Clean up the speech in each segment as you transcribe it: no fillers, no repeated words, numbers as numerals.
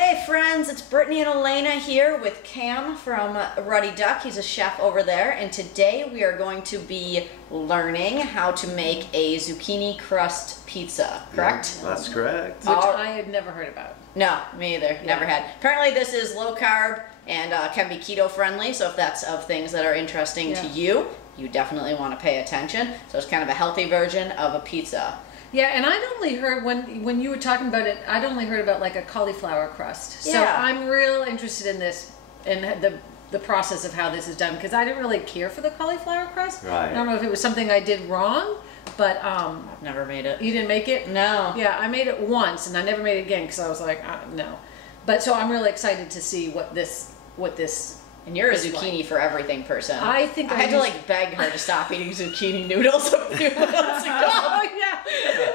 Hey friends, it's Brittany and Elena here with Cam from Ruddy Duck. He's a chef over there, and today we are going to be learning how to make a zucchini crust pizza, correct? That's correct. Which I had never heard about. No, me either. Never had. Apparently this is low carb and can be keto friendly, so if that's of things that are interesting to you, you definitely want to pay attention. So it's kind of a healthy version of a pizza. Yeah, and I'd only heard, when you were talking about it, I'd only heard about like a cauliflower crust. So I'm real interested in this, in the process of how this is done, because I didn't really care for the cauliflower crust. Right. I don't know if it was something I did wrong, but I've never made it. You didn't make it? No. Yeah, I made it once, and I never made it again because I was like, no. But so I'm really excited to see what this. And you're a zucchini for everything person. I think I had to like beg her to stop eating zucchini noodles a few months ago. Oh yeah.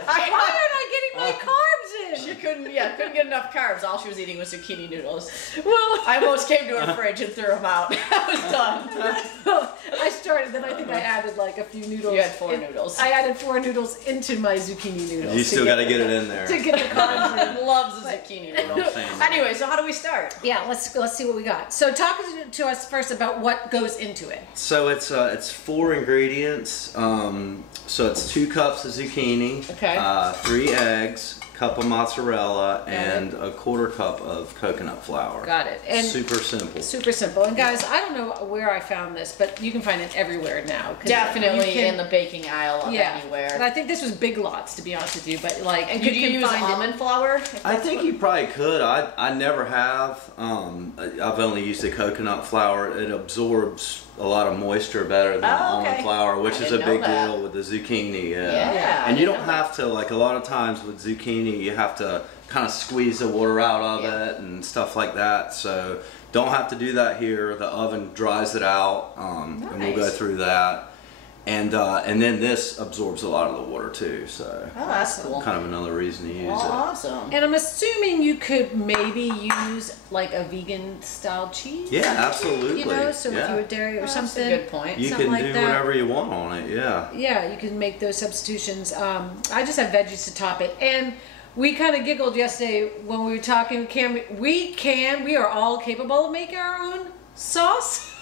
Why aren't I getting my carbs in? She couldn't get enough carbs. All she was eating was zucchini noodles. Well, I almost came to her fridge and threw them out. I was done. I started, then I think I added like a few noodles. You had 4 noodles. I added 4 noodles into my zucchini noodles. You still got to get it in there. To get the carbs in. Loves a zucchini noodle. Anyway, so how do we start? Yeah, let's see what we got. So talk to us first about what goes into it. So it's 4 ingredients. So it's 2 cups of zucchini, 3 eggs, cup of mozzarella, and a 1/4 cup of coconut flour. Got it. And super simple. Super simple. And guys, I don't know where I found this, but you can find it everywhere now. Definitely in the baking aisle of anywhere. And I think this was Big Lots, to be honest with you. But like, and could you use almond flour? I think you probably could. I never have. I've only used the coconut flour. It absorbs a lot of moisture better than the almond flour, which is a big deal with the zucchini. And you don't have to, like a lot of times with zucchini, you have to kind of squeeze the water out of it and stuff like that. So don't have to do that here. The oven dries it out, and we'll go through that. And then this absorbs a lot of the water too, so that's cool. Kind of another reason to use it. Awesome. And I'm assuming you could maybe use like a vegan style cheese. Yeah, absolutely. You know, so if you were dairy or something. That's a good point. You can do whatever you want on it. Yeah. Yeah, you can make those substitutions. I just have veggies to top it, and we kind of giggled yesterday when we were talking. We are all capable of making our own sauce.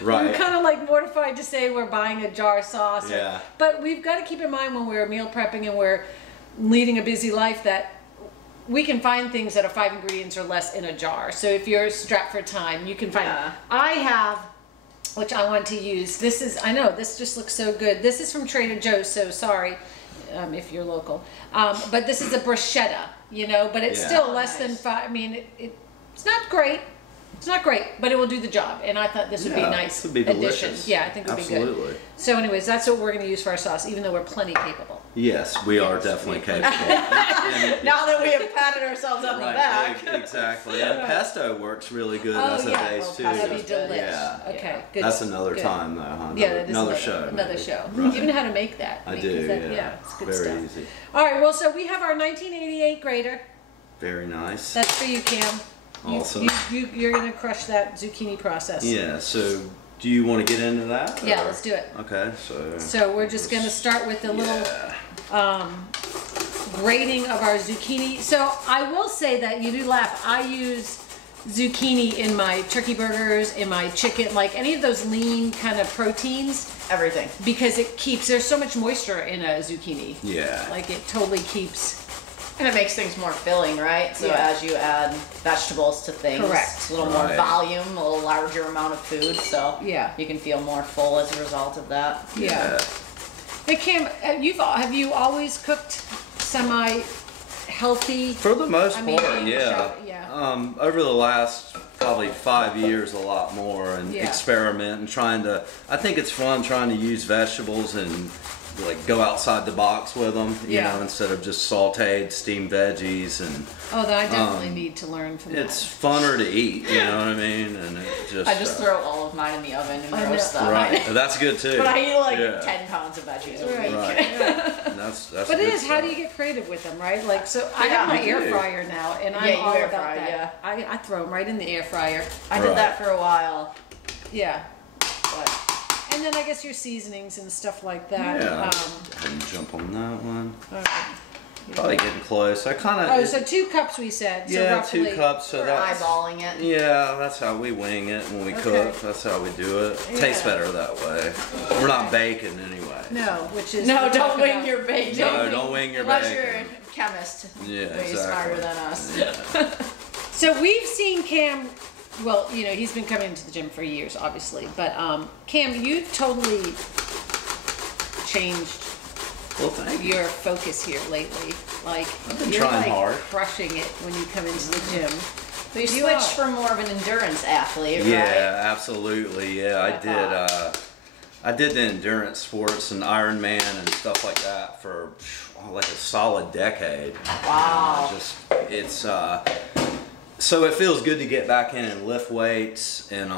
Right. We're kind of like mortified to say we're buying a jar of sauce. But we've got to keep in mind when we're meal prepping and we're leading a busy life that we can find things that are 5 ingredients or less in a jar. So if you're strapped for time, you can find. I have, which I want to use. This is, I know this just looks so good. This is from Trader Joe's, so sorry if you're local. But this is a bruschetta, you know, but it's still less than 5. I mean, it's not great. It's not great, but it will do the job, and I thought this would be a nice addition. Yeah, I think it would be good. So anyways, that's what we're going to use for our sauce, even though we're plenty capable. Yes, we are definitely capable. Now that we have patted ourselves on the back. Exactly. And pesto works really good as a base too. That'd be delicious. Yeah. Okay, good. That's another time though, huh? Yeah, that is another show. Another show. Right. You know how to make that. I do, yeah. It's good stuff. Very easy. All right, well, so we have our 1988 grater. Very nice. That's for you, Cam. Awesome. You're going to crush that zucchini process. Yeah, so do you want to get into that? Yeah, let's do it. Okay, so we're just going to start with a little grating of our zucchini. So I will say that you do laugh. I use zucchini in my turkey burgers, in my chicken, like any of those lean kind of proteins. Everything. Because there's so much moisture in a zucchini. Yeah. Like it totally keeps. And it makes things more filling, right? So as you add vegetables to things, a little more volume, a little larger amount of food, so you can feel more full as a result of that. Yeah. Hey Cam, have you always cooked semi-healthy? For the most part, over the last probably 5 years, a lot more, and experiment and trying to. I think it's fun trying to use vegetables and like go outside the box with them, you know, instead of just sauteed, steamed veggies and. Oh, then I definitely need to learn from that. It's funner to eat, you know what I mean, and I just throw all of mine in the oven and roast them. Right, that's good too. But I eat like 10 pounds of veggies a week. Right. That's but it is. How do you get creative with them, right? Like, so I have my air fryer now, and I'm all about that. Yeah. I throw them right in the air fryer. I did that for a while. Yeah. And then I guess your seasonings and stuff like that. Yeah. Jump on that one. Okay. Probably getting close. I kind of. Oh, so 2 cups we said. So yeah, roughly. 2 cups. So we're that's eyeballing it. Yeah, that's how we wing it when we cook. That's how we do it. Tastes better that way. We're not baking anyway. No, which is no. Don't wing your bacon. No, don't wing your Unless bacon. you're a chemist. Yeah, way exactly. smarter than us. Yeah. So we've seen Cam. Well, you know, he's been coming to the gym for years, obviously. But Cam, you totally changed your focus here lately. Like I've been you're trying like hard. crushing it when you come into the gym. So you switched from more of an endurance athlete, right? Yeah, absolutely. Yeah, I did the endurance sports and Ironman and stuff like that for like a solid decade. Wow. It's so it feels good to get back in and lift weights and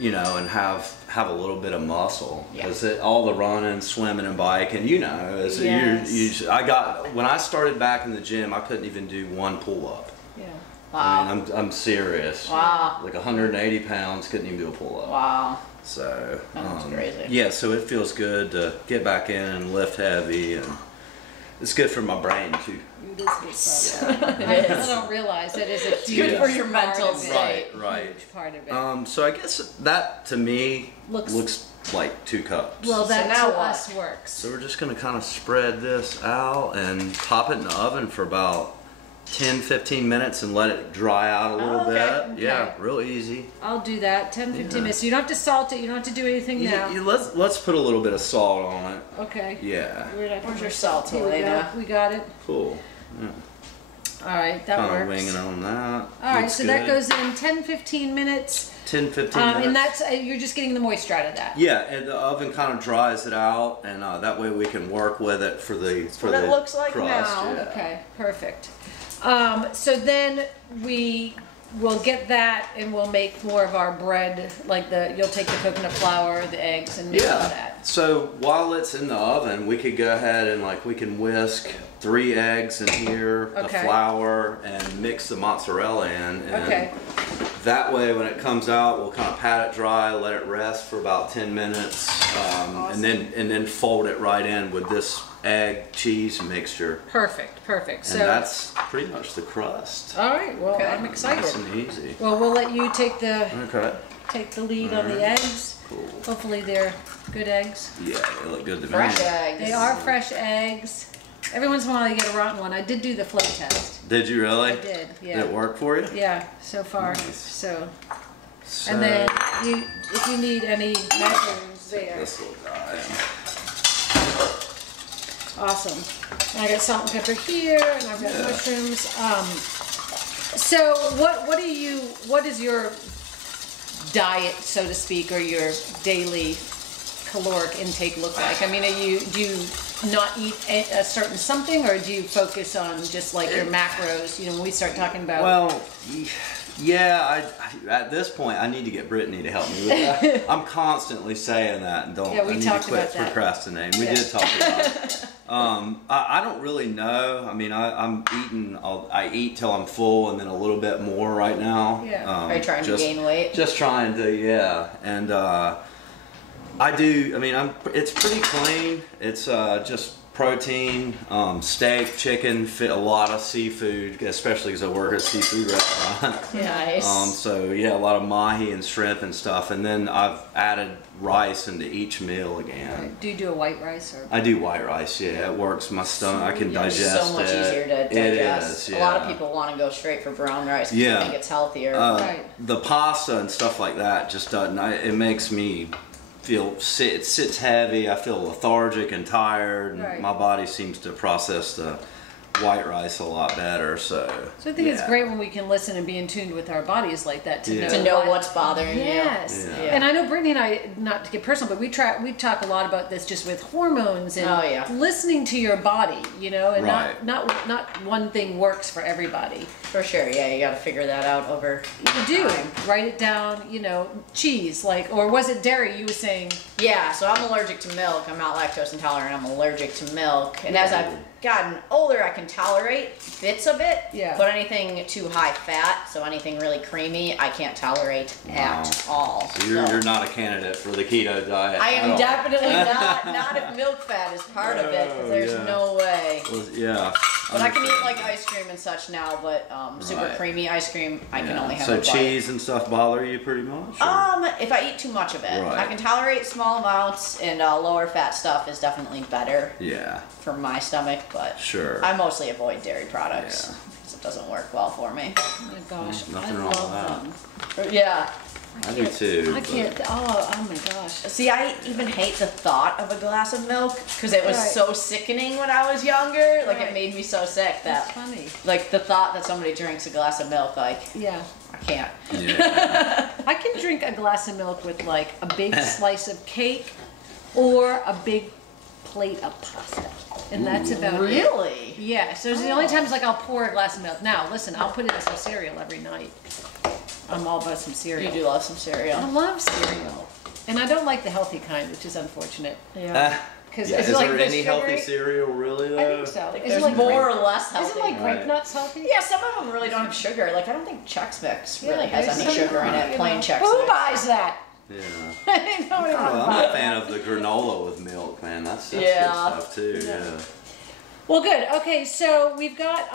you know, and have a little bit of muscle because all the running, swimming, and biking, you know, when I started back in the gym, I couldn't even do 1 pull-up. Yeah. Wow. I mean, I'm serious. Wow. Like 180 pounds, couldn't even do a pull-up. Wow. So That's crazy. yeah, so it feels good to get back in and lift heavy, and it's good for my brain too. It is good part of it. I don't realize it is a huge good for your part mental of it. state. Right. Huge part of it. So I guess that to me looks like 2 cups. Well, that So now to what? us works. So we're just gonna kind of spread this out and pop it in the oven for about 10-15 minutes and let it dry out a little bit. Okay. Yeah, real easy. I'll do that. 10-15 minutes. You don't have to salt it. You don't have to do anything now. Let's put a little bit of salt on it. Okay. Yeah. Where's your salt, Here we go. Elena? We got it. Cool. Yeah. All right, that Kind of works. winging on that. All right, Looks so good. that goes in 10-15 minutes. 10-15 minutes. And that's you're just getting the moisture out of that. Yeah, and the oven kind of dries it out, and that way we can work with it for the what it looks like crust. now. Yeah. Okay, perfect. So then we will get that, and we'll make more of our bread. Like you'll take the coconut flour, the eggs, and make all that. So while it's in the oven, we could go ahead and we can whisk 3 eggs in here, the flour, and mix the mozzarella in. And that way, when it comes out, we'll kind of pat it dry, let it rest for about 10 minutes, awesome. and then fold it right in with this egg cheese mixture. Perfect. And So that's pretty much the crust. all right. Well, I'm excited. Nice and easy. Well, we'll let you take the lead on the eggs. Cool. Hopefully they're good eggs. Yeah, they look good to me. Fresh eggs. They are fresh eggs. Every once in a while you get a rotten one. I did do the flow test. Did you really? I did, yeah. Did it work for you? Yeah, so far. Nice. So, and then if you need any measures there. This little guy. Awesome. And I got salt and pepper here, and I've got mushrooms. So what is your diet, so to speak, or your daily caloric intake look like? I mean, do you not eat a certain something, or do you focus on just like your macros? You know, when we start talking about. Well, yeah. At this point, I need to get Brittany to help me with that. I'm constantly saying that, and Yeah, we I need talked to quit about that. procrastinating. We did talk about it. I don't really know. I mean, I'm eating. I eat till I'm full, and then a little bit more right now. Yeah. Are you trying to gain weight? Just trying to, yeah. And I do. I mean, it's pretty clean. It's just protein, steak, chicken, a lot of seafood, especially because I work at a seafood restaurant. Nice. So yeah, a lot of mahi and shrimp and stuff, and then I've added rice into each meal again. Do you do a white rice or? I do white rice. Yeah, it works. My stomach, I can digest it. So much easier to digest. It is. Yeah. A lot of people want to go straight for brown rice because they think it's healthier. Right. The pasta and stuff like that just doesn't. It makes me feel it sits heavy. I feel lethargic and tired. Right. My body seems to process the white rice a lot better. So I think it's great when we can listen and be in tune with our bodies like that to know what's bothering Yes. you. And I know Brittany and I, not to get personal, but we talk a lot about this just with hormones and listening to your body, you know, and not one thing works for everybody. For sure, yeah, you got to figure that out over time. Write it down, you know, cheese, or was it dairy you were saying? Yeah, so I'm allergic to milk. I'm not lactose intolerant. I'm allergic to milk. And as I've gotten older, I can tolerate bits of it. Yeah. But anything too high fat, so anything really creamy, I can't tolerate at all. So you're not a candidate for the keto diet. I am definitely not if milk fat is part of it, because there's no way. Well, yeah. But I can eat like ice cream and such now, but super creamy ice cream, I can only have So a bite. cheese and stuff bother you pretty much? Or? If I eat too much of it. Right. I can tolerate small amounts, and lower fat stuff is definitely better for my stomach, but I mostly avoid dairy products because it doesn't work well for me. Oh my gosh, Nothing I wrong love with them. Yeah. I do too. I can't. Oh my gosh. See, I even hate the thought of a glass of milk because it was so sickening when I was younger. Like it made me so sick that. That's funny. Like the thought that somebody drinks a glass of milk, like I can't. Yeah. I can drink a glass of milk with like a big slice of cake or a big plate of pasta. And that's about it. Really? Yeah. So it's the only times like I'll pour a glass of milk. Now, listen, I'll put it in some cereal every night. I'm all about some cereal. You do love some cereal. I love cereal. And I don't like the healthy kind, which is unfortunate. Yeah. Because is there any healthy cereal really though? I think so. Like, there's more or less healthy. Isn't like grape nuts healthy? Yeah, some of them really don't have sugar. Like I don't think Chex Mix really has any sugar in it. Plain Chex Mix. Who buys that? Yeah. I'm a fan of the granola with milk, man. That's good stuff too. Yeah. Well, good. Okay, so we've got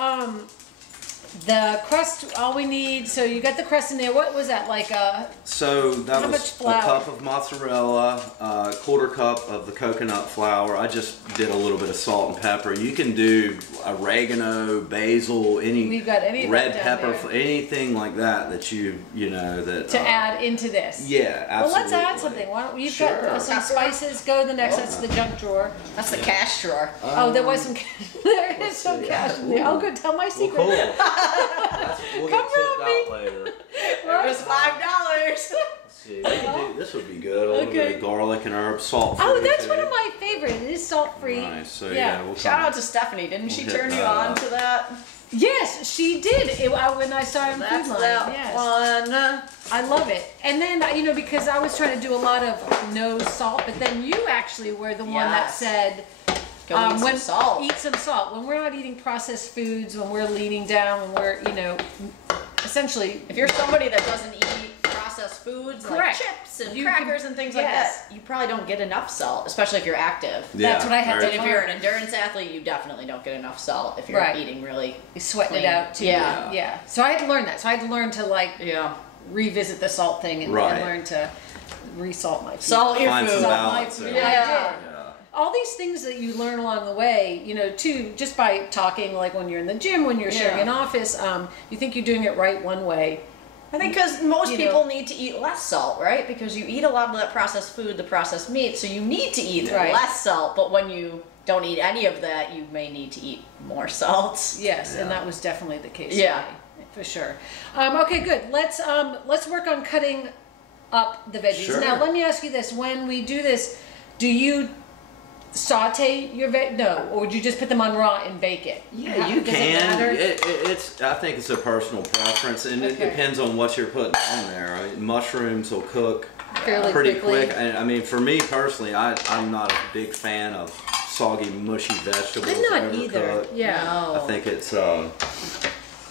the crust, all we need. So you got the crust in there. What was that, like So that how was much flour? a cup of mozzarella, a quarter cup of the coconut flour. I just did a little bit of salt and pepper. You can do oregano, basil, We've got any red pepper, anything like that you know that to add into this. Yeah, absolutely. Well, let's add something. Why don't you've got some spices? Go to the next. That's the junk drawer. That's the cash drawer. There was some. There is some cash in there. Oh, good. Tell my secret. Well, cool. We'll get tipped out later. It was $5. Let's see. This would be good. A little bit of garlic and herb, salt free. Oh, that's one of my favorites. It is salt free. Nice. So we'll shout out to Stephanie. Didn't she turn you on to that? Yes, she did. When I saw her in Food Line. Yes. One. I love it. And then because I was trying to do a lot of no salt, but then you actually were the one that said. Go eat some salt. Eat some salt. When we're not eating processed foods, when we're leaning down, when we're, essentially. If you're somebody that doesn't eat processed foods, like chips and crackers and things like that, you probably don't get enough salt, especially if you're active. Yeah, that's what I had to learn. If you're an endurance athlete, you definitely don't get enough salt if you're eating really You're sweating clean. it out too. Yeah. So I had to learn that. So I had to learn to revisit the salt thing and learn to resalt my food. Salt your Find food. some balance. I did. All these things that you learn along the way, too, just by talking, like when you're in the gym, when you're sharing an office, you think you're doing it right one way. I think because most people need to eat less salt, right? Because you eat a lot of that processed food, the processed meat, so you need to eat less salt. But when you don't eat any of that, you may need to eat more salt. Yes, and that was definitely the case. Yeah, for sure. Okay, good. Let's work on cutting up the veggies. Sure. Now, let me ask you this: when we do this, do you saute your or would you just put them on raw and bake it? Yeah, you Does can. It matter? It's. I think it's a personal preference, and it depends on what you're putting on there. I mean, mushrooms will cook pretty quick. And I mean, for me personally, I'm not a big fan of soggy, mushy vegetables. I'm not either. Yeah. No. I think it's.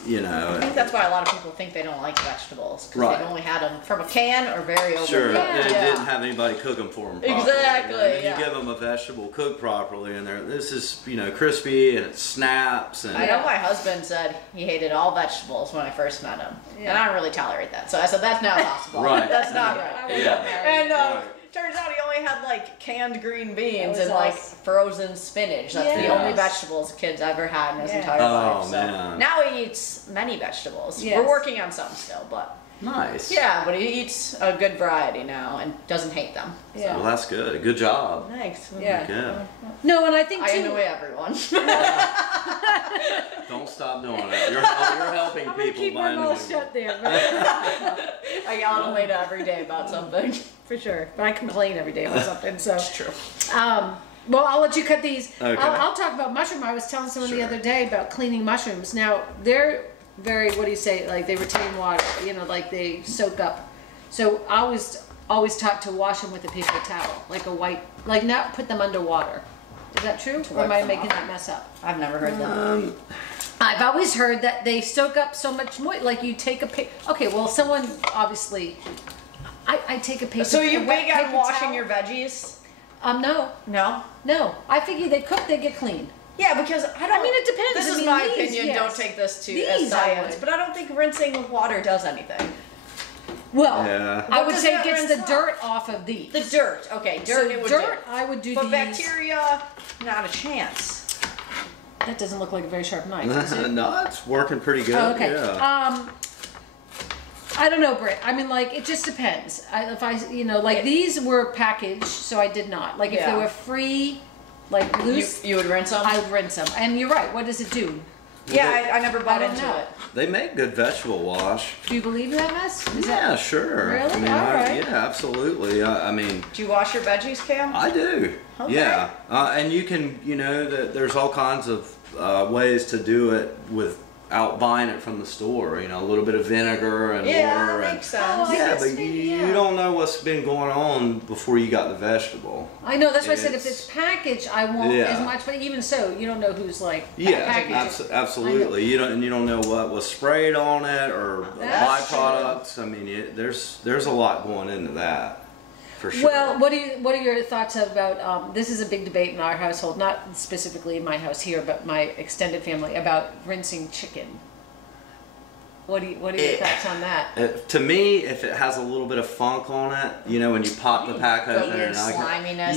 I think that's why a lot of people think they don't like vegetables because they've only had them from a can or very over. Sure, they didn't have anybody cook them for them properly. Exactly. And you give them a vegetable cooked properly, and this is crispy and it snaps. And I know my husband said he hated all vegetables when I first met him, and I don't really tolerate that. So I said that's not possible. Right. That's not right. And turns out he only had like canned green beans and like frozen spinach. That's the only vegetables the kid's ever had in his entire life. So man. now he eats many vegetables. Yes. We're working on some still, but nice. yeah, but he eats a good variety now and doesn't hate them. Yeah. Well, that's good. Good job. Thanks. Yeah. No, and I think I too. annoy everyone. Don't stop doing it. You're helping I'm people keep by my mouth annoying shut there. I yell at Elena every day about something. For sure, but I complain every day about something. So It's true. well, I'll let you cut these. Okay. I'll talk about mushroom. I was telling someone the other day about cleaning mushrooms. Now they're very, what do you say? Like they retain water. Like they soak up. So I was always taught to wash them with a paper towel, like a white, like not put them under water. Is that true? Or am I making that mess up? I've never heard that. I've always heard that they soak up so much moisture. Like you take a paper. Okay, well, someone obviously. I take a paper. So you a wet big on paper washing towel. your veggies? No. No. No. I figure they cook, they get clean. Yeah, because I mean, it depends. This is my opinion. Yes. Don't take this as science, but I don't think rinsing with water does anything. Well, I would say it gets the dirt off of these. The dirt, okay, dirt. So dirt, I would do. But bacteria, not a chance. That doesn't look like a very sharp knife, does it? No, it's working pretty good. Oh, okay. Yeah. I don't know, Britt. I mean, like, it just depends. These were packaged, so I did not. Like, if they were free, like loose, you would rinse them. I would rinse them. And you're right. What does it do? Yeah, I never bought into it. They make good vegetable wash. Do you believe that, Miss? Yeah, sure. Really? I mean, all right. Yeah, absolutely. I mean. Do you wash your veggies, Cam? I do. Okay. Yeah, and you can, there's all kinds of ways to do it without buying it from the store. A little bit of vinegar and water. That makes sense. But you don't know what's been going on before you got the vegetable. I know. That's why I said if it's packaged, I won't as much. But even so, you don't know who's absolutely. You don't know what was sprayed on it or byproducts. I mean, there's a lot going into that. For sure. Well, what are your thoughts about this is a big debate in our household, not specifically in my house here, but my extended family, about rinsing chicken. What are your thoughts on that? To me, if it has a little bit of funk on it, when you pop the pack open and sliminess.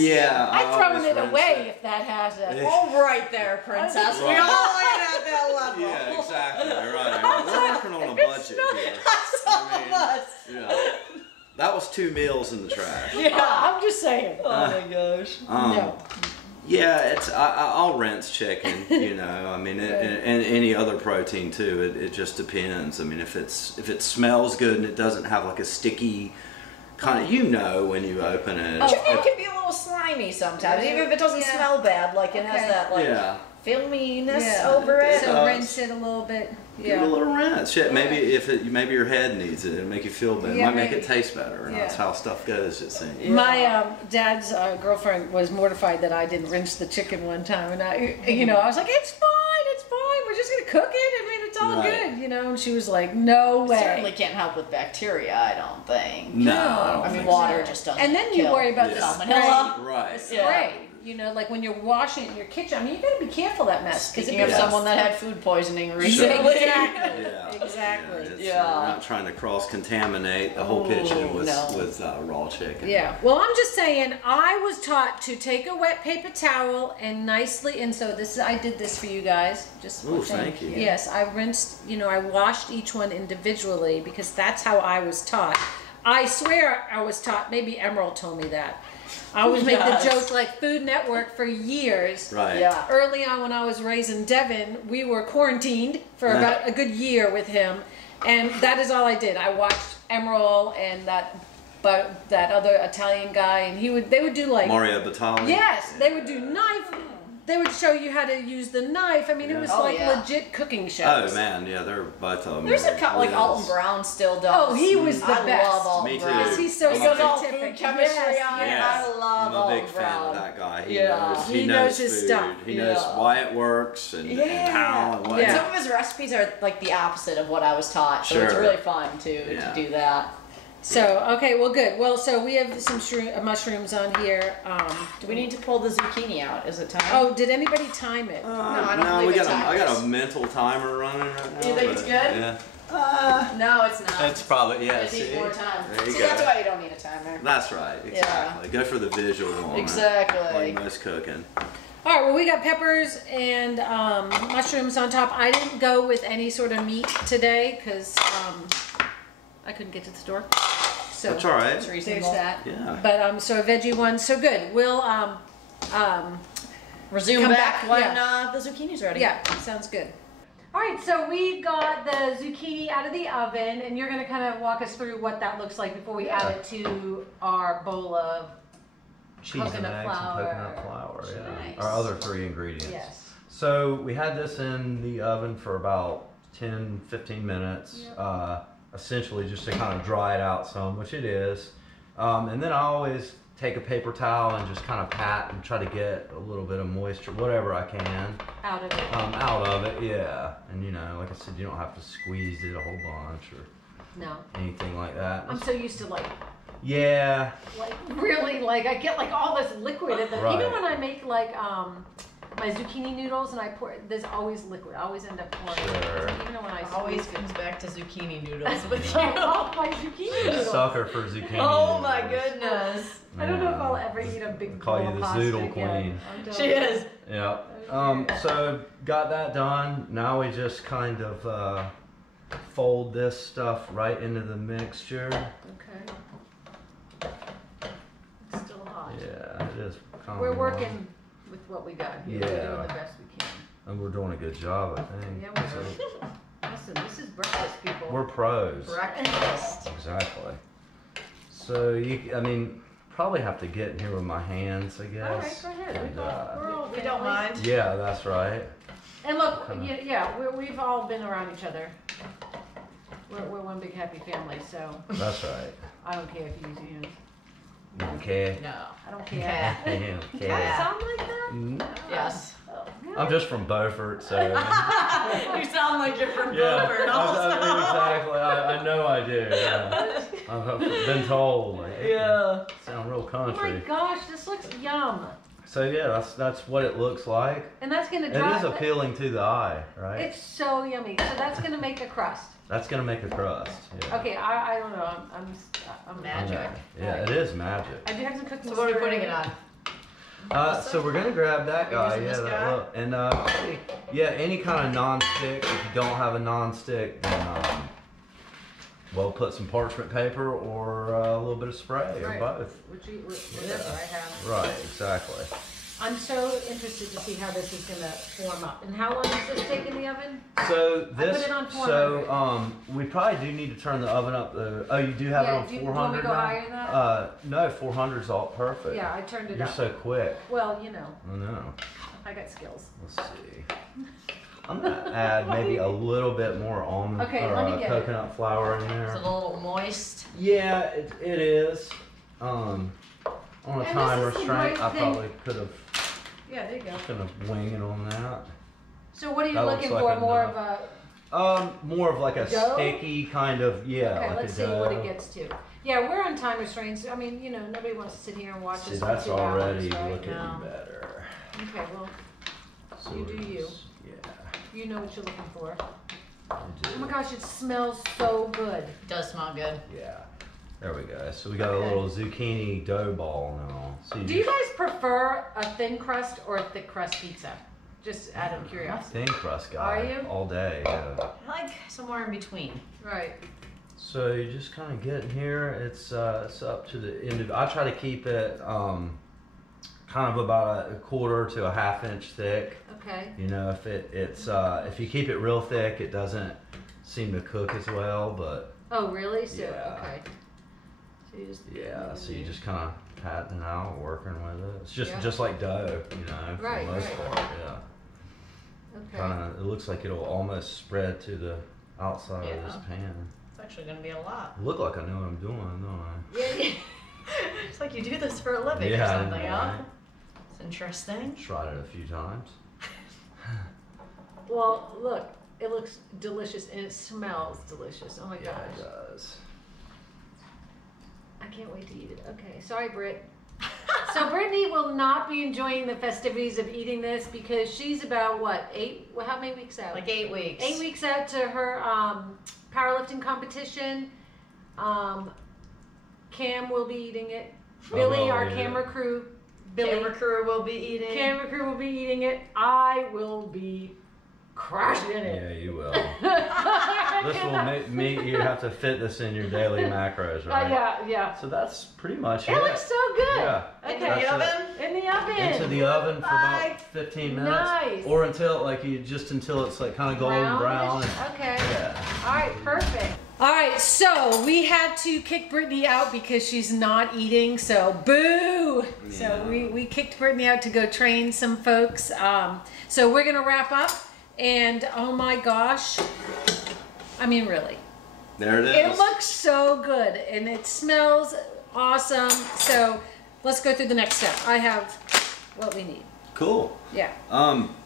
I'm throwing it away if that has it. All right there, princess. We all ain't at that level. Yeah, exactly. Right. We're working on a budget here. That was 2 meals in the trash. Yeah, I'm just saying. Oh my gosh. No. Yeah, I'll rinse chicken. I mean, and any other protein too. It just depends. I mean, if it smells good and it doesn't have like a sticky kind of, when you open it. Chicken can be a little slimy sometimes, even if it doesn't smell bad. Like it has that filminess over it. So rinse it a little bit. Give it a little rinse. Shit, maybe maybe your head needs it. It'll make you feel better. It might make it taste better. And that's how stuff goes, it seems. Yeah. My dad's girlfriend was mortified that I didn't rinse the chicken one time, and I was like, it's fine. We're just gonna cook it. I mean, it's all good, And she was like, no way. Certainly can't help with bacteria. I don't think. No, I mean, water just doesn't. And then you worry about the salmonella. Right. The spray. Like when you're washing in your kitchen, I mean, you got to be careful of that mess. Speaking of someone that had food poisoning recently. Exactly. We're not trying to cross-contaminate the whole kitchen with raw chicken. Yeah. Well, I'm just saying, I was taught to take a wet paper towel and nicely, and so I did this for you guys. Thank you. Yes, I rinsed, I washed each one individually because that's how I was taught. I swear I was taught, maybe Emerald told me that. I always make the joke like Food Network for years. Right. Yeah. Early on when I was raising Devin, we were quarantined for about a good year with him. And that is all I did. I watched Emerald and that other Italian guy, and they would do like Mario Batali. Yes, they would do knife. They would show you how to use the knife. I mean, it was legit cooking shows. Oh man, they're both of them. There's like Alton Brown still does. Oh, he was the best. I love Alton Brown. Because he's so scientific. Chemistry on it. I love I'm a big fan of that guy. He knows his food. Stuff. He knows why it works and how and what. Yeah. Some of his recipes are like the opposite of what I was taught, so it's really fun to do that. So, okay, well, good. Well, so we have some mushrooms on here. Do we need to pull the zucchini out? Is it time? Oh, did anybody time it? No, I don't believe it's I got a mental timer running right now. You think it's good? Yeah. No, it's not. It's probably, It needs more time. There you go. That's why you don't need a timer. That's right, exactly. Go for the visual on Exactly. Like most cooking. All right, well, we got peppers and mushrooms on top. I didn't go with any sort of meat today because I couldn't get to the store. So that's all right. That's reasonable. There's that. Yeah. But so a veggie one, so good. We'll resume back when the zucchini's ready. Yeah, sounds good. All right, so we got the zucchini out of the oven, and you're going to kind of walk us through what that looks like before we add it to our bowl of cheese and eggs and coconut flour. Nice. Our other 3 ingredients. Yes. So we had this in the oven for about 10-15 minutes. Yep. Essentially just to kind of dry it out some, which it is. And then I always take a paper towel and just kind of pat and try to get a little bit of moisture, whatever I can. Out of it. Out of it, yeah. And like I said, you don't have to squeeze it a whole bunch or anything like that. I'm so used to Yeah. Really, I get all this liquid in there. Even when I make my zucchini noodles, and I pour. There's always liquid. I always end up pouring. Sure. Even when I always comes back to zucchini noodles with I you. love my zucchini noodles. Sucker for zucchini. Oh my noodles. goodness. I don't know if I'll ever eat a big bowl Call you of the pasta zoodle again. queen. She is. Yeah. So got that done. Now we just kind of fold this stuff right into the mixture. Okay. It's still hot. Yeah, it is kind of We're warm. working with what we got here. Yeah. We're doing the best we can. And we're doing a good job, I think. Yeah, we're Listen, this is breakfast, people. We're pros. Breakfast. Exactly. So I mean, probably have to get in here with my hands, I guess. All right, go ahead. And, We're all We don't mind. yeah, that's right. And look, Kinda. we've all been around each other. We're one big happy family, so That's right. I don't care if you use your hands. Okay. No. I don't care. Cat. Yeah, Does okay. that sound like that? Mm. Yes. Oh, really? I'm just from Beaufort, so. You sound like you're from Yeah, Beaufort also. exactly. I know I do. Yeah. I've been told. Like, Yeah. Sound real Oh my country. gosh, this looks yum. So yeah, that's what it looks like. And that's gonna It dry. is appealing to the eye, right? It's so yummy. So that's gonna make a crust. That's gonna make a crust. Yeah. Okay, I don't know. I'm Magic. Yeah, it is magic. I do have some cooking. So what are we spray. putting it on? So we're gonna grab that We're guy. using Yeah, this that guy? look. And yeah, any kind of non-stick. If you don't have a non-stick, then well, put some parchment paper or a little bit of spray or Right. both. Whatever I have. Right, exactly. I'm so interested to see how this is gonna form up. And how long does this take in the oven? So I this, put it on 400. so we probably do need to turn the oven up. Oh, you do have Yeah, it on do you 400 want me to go now? higher than that? No, 400 is all perfect. Yeah, I turned it You're up. so quick. Well, you know, I know. I got skills. Let's see. I'm gonna add maybe a little bit more almond Okay, or let me get it. coconut flour in It's there. a little moist. Yeah, it is. On a And time this is the restraint, great I thing. probably could have Yeah, there you go. kind of wing it on that. So what are you That looks looking like for? More enough. of a More of like a Dough? sticky kind of, yeah, okay. like Let's a see dough. what it gets to. Yeah, we're on time restraints. I mean, you know, nobody wants to sit here and watch See, us for that's 2 already hours, right? looking No. better. Okay, well, So You do it's- you. Yeah. you know what you're looking for. I do. Oh my gosh, it smells so good. It does smell good. Yeah. There we go. So we got Okay. a little zucchini dough ball now. So Do you guys prefer a thin crust or a thick crust pizza? Just out of curiosity. thin crust guy? Are you? All day, yeah. I like somewhere in between. Right. So you just kind of get in here. It's up to the end of. I try to keep it kind of about a quarter to a half inch thick. Okay. You know, if you keep it real thick, it doesn't seem to cook as well. But Oh, really? So, Yeah. okay. So you just yeah, so you just kind of patting it out, working with it. It's Yeah. just like dough, you know, for Right, the most right. part. Yeah. Okay. Kind of. It looks like it'll almost spread to the outside of this Yeah. pan. It's actually going to be a lot. Look like I know what I'm doing, don't I? Yeah, yeah. It's like you do this for a living or Yeah, I something, know, huh? right? It's interesting. Tried it a few times. Well, look, it looks delicious and it smells delicious. Oh my Yeah, it gosh. does. I can't wait to eat it. Okay, sorry, Britt. So Brittany will not be enjoying the festivities of eating this because she's about what, 8? Well, how many weeks out? Like 8 weeks. 8 weeks out to her powerlifting competition. Cam will be eating it. Billy, Oh, our yeah. camera crew, Billy, Camera crew will be eating. camera crew will be eating it. I will be crushing it. Yeah, you will. This will make you have to fit this in your daily macros, right? Yeah. So that's pretty much it. It looks so good. Yeah. In Okay. the That's oven? In the oven. Into the oven for Bye. about 15 minutes. Nice. Or until it's like kind of golden brown. Brownish? Okay. Yeah. All right, perfect. All right, so we had to kick Brittany out because she's not eating, so boo! So Yeah. we kicked Brittany out to go train some folks. So we're gonna wrap up, and oh my gosh, I mean really. There it is. It looks so good, and it smells awesome. So let's go through the next step. I have what we need. Cool. Yeah.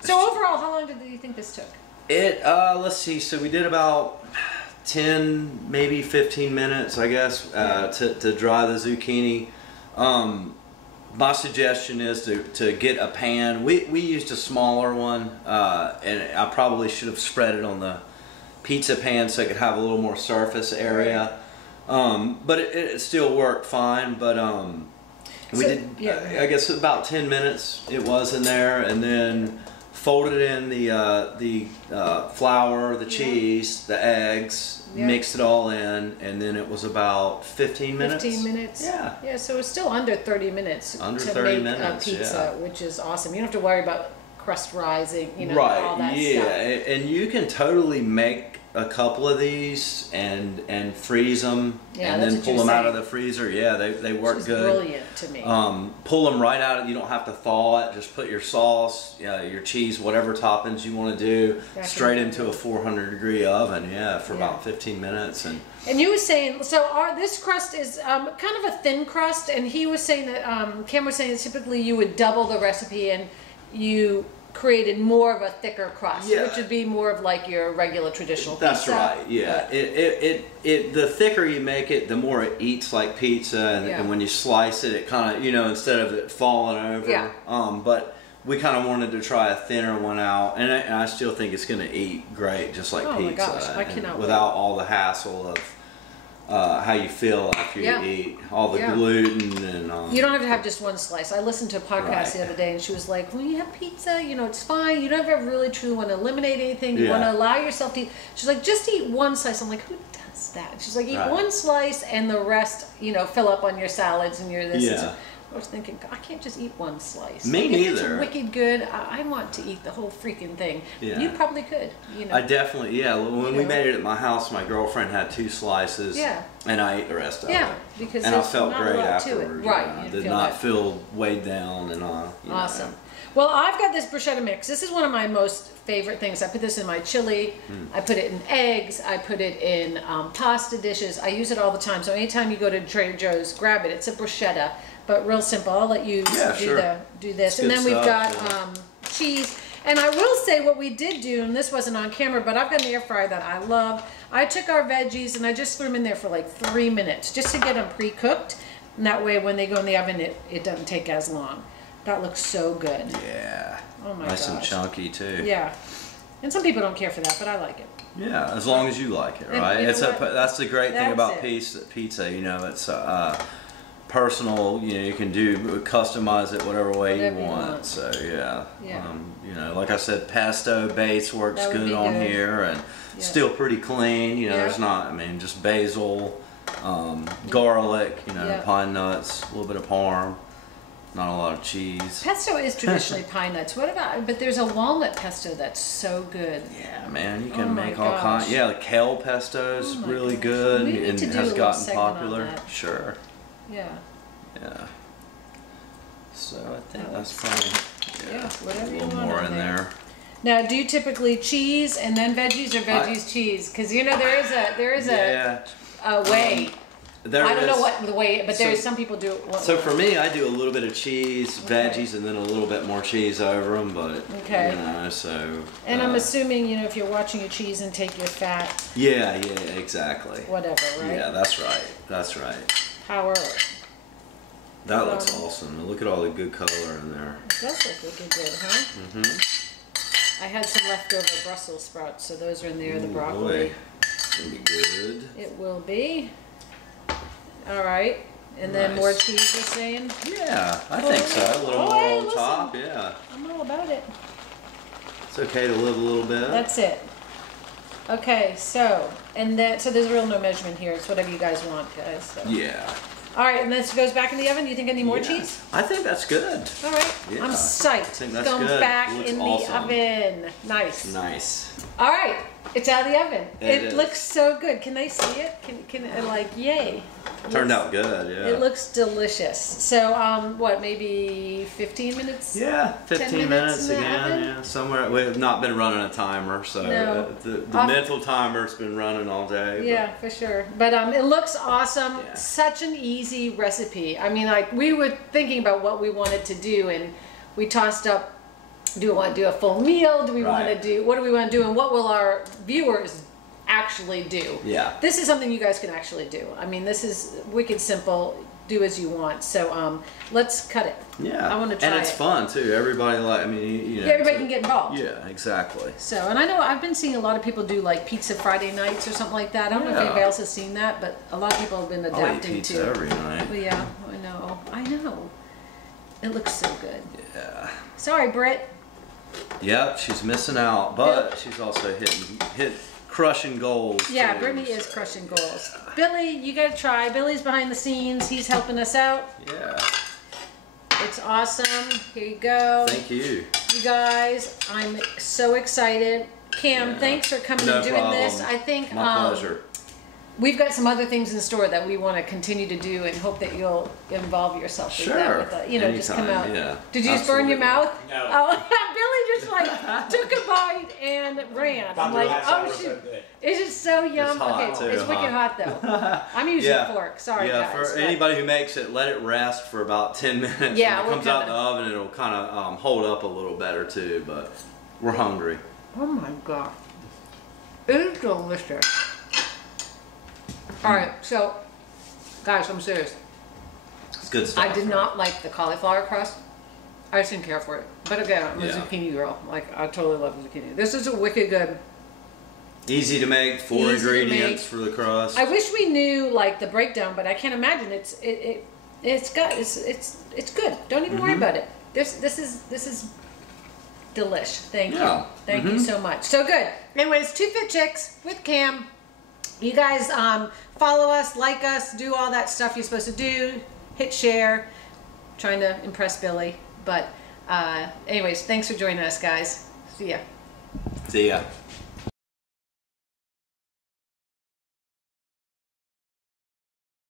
So overall, how long do you think this took? Let's see. So we did about 10, maybe 15 minutes, I guess, to dry the zucchini. my suggestion is to get a pan. We used a smaller one, and I probably should have spread it on the pizza pan so it could have a little more surface area. But it still worked fine. But we did, I guess about 10 minutes it was in there, and then folded in the flour, the cheese, the eggs, mixed it all in, and then it was about 15 minutes. 15 minutes? Yeah. Yeah, so it's still under 30 minutes to make a pizza, which is awesome. You don't have to worry about crust rising, you know, all that stuff. And you can totally make a couple of these and freeze them, and then pull them out of the freezer. Yeah, they work good. Brilliant to me. Pull them right out. You don't have to thaw it. Just put your sauce, your cheese, whatever toppings you want to do, straight into a 400-degree oven. For about 15 minutes. And you were saying, so this crust is kind of a thin crust, and he was saying that Cam was saying that typically you would double the recipe and you created more of a thicker crust, which would be more of like your regular traditional pizza. That's right. Yeah. The thicker you make it, the more it eats like pizza, and when you slice it, it kind of, instead of it falling over. Yeah. But we kind of wanted to try a thinner one out, and I still think it's going to eat great, just like pizza. Oh my gosh, I cannot wait. Without all the hassle of how you feel after you eat, all the gluten and. You don't have to have just one slice. I listened to a podcast the other day, and she was like, "When you have pizza, it's fine. You never really truly want to eliminate anything. You want to allow yourself to eat." She's like, "Just eat one slice." I'm like, "Who does that?" She's like, "Eat one slice, and the rest, fill up on your salads and your this." Yeah. I was thinking, I can't just eat one slice. Me neither. It's wicked good. I want to eat the whole freaking thing. Yeah. You probably could. I definitely, when we made it at my house, my girlfriend had 2 slices. Yeah. And I ate the rest of it. Because I felt great afterwards. Right. Did not feel weighed down and awesome. Well, I've got this bruschetta mix. This is one of my most favorite things. I put this in my chili. I put it in eggs. I put it in pasta dishes. I use it all the time. So anytime you go to Trader Joe's, grab it. It's a bruschetta, but real simple. I'll let you do this. And then we've got cheese. And I will say what we did do, and this wasn't on camera, but I've got an air fryer that I love. I took our veggies and I just threw them in there for like 3 minutes just to get them pre-cooked. And that way when they go in the oven, it doesn't take as long. That looks so good. Yeah. Oh my gosh. Nice and chunky too. Yeah. And some people don't care for that, but I like it. Yeah, as long as you like it, right? That's the great thing about pizza. It's personal. You can customize it whatever way you want. So like I said, pesto base works good on here, and still pretty clean. There's not. Just basil, garlic. Pine nuts, a little bit of parm. Not a lot of cheese. Pesto is traditionally pine nuts. What about, but there's a walnut pesto that's so good. Yeah, man, you can make all kinds. Yeah, the kale pesto is really good and has gotten popular. Sure. Yeah. Yeah. So I think that's probably whatever you want. A little more in there. Now, do you typically cheese and then veggies, or veggies cheese? Because there is a way. I don't know what the way, but there's some people do it. So for me, I do a little bit of cheese, veggies, and then a little bit more cheese over them. But so. And I'm assuming if you're watching your cheese and take your fat. Yeah, exactly. Whatever, right? Yeah, that's right. That's right. Power. That looks awesome. Look at all the good color in there. It does look wicked good, huh? Mm-hmm. I had some leftover Brussels sprouts, so those are in there. The broccoli. Boy. It's gonna be good. It will be. All right, and then more cheese, you're saying? Yeah, I think so. A little more on top, yeah. I'm all about it. It's okay to live a little bit. That's it. Okay, so there's real no measurement here. It's whatever you guys want, guys. So. Yeah. All right, and this goes back in the oven. Do you think I need more cheese? I think that's good. All right, I'm psyched. I think that's good. Goes back in the oven. Nice. Nice. All right, it's out of the oven. It looks so good. Can they see it? Can yay. Turned out good, yeah. It looks delicious. So, maybe 15 minutes? Yeah, 15 minutes again, yeah. Somewhere. We have not been running a timer, so the mental timer's been running all day. Yeah, for sure. But it looks awesome. Yeah. Such an easy recipe. We were thinking about what we wanted to do, and we tossed up, do we want to do a full meal? Do we want to do, what do we want to do? And what will our viewers actually do? Yeah. This is something you guys can actually do. This is wicked simple. do as you want. So let's cut it. Yeah, I want to try it. And it's fun too. Everybody like, I mean, you know. Yeah, everybody can get involved. Yeah, exactly. So, and I know I've been seeing a lot of people do like pizza Friday nights or something like that. I don't know if anybody else has seen that, but a lot of people have been adapting I'll eat pizza to. every night. Well, yeah, I know. It looks so good. Yeah. Sorry, Britt. Yep, she's missing out, but she's also crushing goals. Yeah, too, Brittany is crushing goals. Billy, you gotta try. Billy's behind the scenes. He's helping us out. Yeah. It's awesome. Here you go. Thank you. You guys, I'm so excited. Cam, thanks for coming and doing this. I think my pleasure. We've got some other things in store that we want to continue to do, and hope that you'll involve yourself with that. With Anytime, just come out. Yeah. Did you just burn your mouth? No. Oh, Billy just like took a bite and ran. I'm like, oh shoot, it's just so yum. It's hot, okay, it's wicked hot though. I'm using a fork. Sorry, yeah, guys. for anybody who makes it, let it rest for about 10 minutes. Yeah, when it comes out the oven, it'll kind of hold up a little better too. But we're hungry. Oh my god, it is delicious. All right, so guys, I'm serious. It's good stuff. I did not like the cauliflower crust. I just didn't care for it. But again, I'm a zucchini girl. Like, I totally love zucchini. This is a wicked good. Easy to make. 4 ingredients for the crust. I wish we knew like the breakdown, but I can't imagine. It's good. Don't even worry about it. This is delish. Thank you. Thank you so much. So good. Anyways, Two Fit Chicks with Cam. You guys follow us, like us, do all that stuff you're supposed to do. Hit share. Trying to impress Billy. But anyways, thanks for joining us, guys. See ya. See ya.